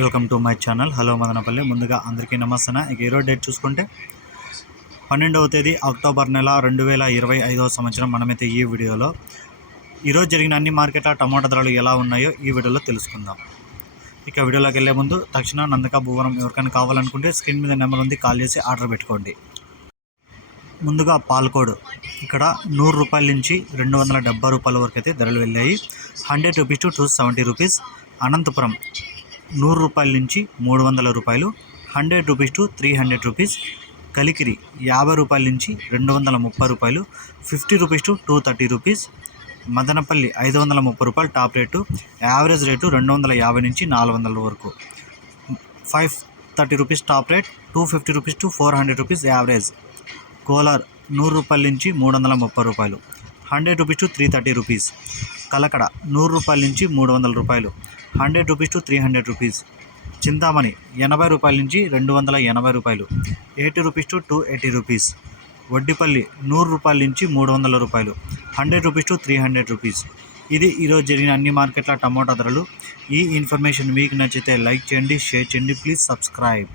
Welcome to my channel. Hello Madanapalli. ముందుగా అందరికీ నమస్తే ఇక ఈరోజు డేట్ చూసుకుంటే పన్నెండవ తేదీ అక్టోబర్ నెల రెండు వేల ఇరవై ఐదవ సంవత్సరం మనమైతే ఈ వీడియోలో. ఈరోజు జరిగిన అన్ని మార్కెట్ల టమాటా ధరలు ఎలా ఉన్నాయో ఈ వీడియోలో తెలుసుకుందాం. ఇక వీడియోలోకి వెళ్ళే ముందు తక్షణ నందక భువనం ఎవరికైనా కావాలనుకుంటే స్క్రీన్ మీద నెంబర్ ఉంది కాల్ చేసి ఆర్డర్ పెట్టుకోండి. ముందుగా పాల్కోడు. ఇక్కడ నూరు రూపాయల నుంచి రెండు వందల డెబ్బై రూపాయల వరకు అయితే ధరలు వెళ్ళాయి. Hundred rupees to two seventy rupees. Anantapuram. నూరు రూపాయల నుంచి మూడు వందల రూపాయలు hundred rupees to three hundred rupees. Kalikiri యాభై రూపాయల నుంచి రెండు వందల ముప్పై రూపాయలు fifty rupees to two thirty rupees. Madanapalli ఐదు వందల ముప్పై రూపాయలు టాప్ రేటు యావరేజ్ రేటు రెండు వందల యాభై నుంచి నాలుగు వందల వరకు. Five thirty rupees top rate two fifty rupees to four hundred rupees average. Kolar నూరు రూపాయల నుంచి మూడు వందల ముప్పై రూపాయలు hundred rupees to three thirty rupees. Kalakada నూరు రూపాయల నుంచి మూడు వందల రూపాయలు hundred rupees to three hundred rupees. Chintamani ఎనభై రూపాయల నుంచి రెండు వందల ఎనభై రూపాయలు. Eighty rupees to two eighty rupees. Vaddipalli నూరు రూపాయల నుంచి మూడు వందల రూపాయలు. Hundred rupees to three hundred rupees. ఇది ఈరోజు జరిగిన అన్ని మార్కెట్ల టమోటా ధరలు. ఈ ఇన్ఫర్మేషన్ మీకు నచ్చితే లైక్ చేయండి షేర్ చేయండి. Please subscribe.